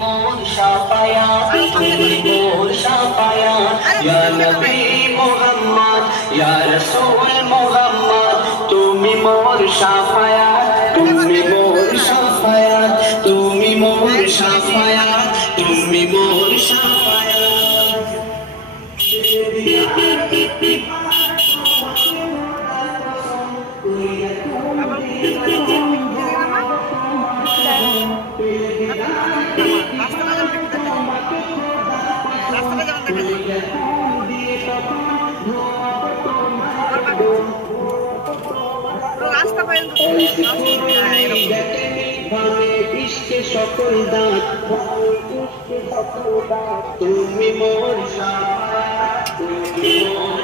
মোর শাফায়াত, তুমি মোর শাফায়াত, ইয়া নবী মুহাম্মদ, ইয়া রাসূল মুহাম্মদ, তুমি মোর শাফায়াত, তুমি মোর শাফায়াত, তুমি মোর শাফায়াত, তুমি মোর শাফায়াত। সকল দাঁত তুমি মোর শাফায়াত, তুমি মোর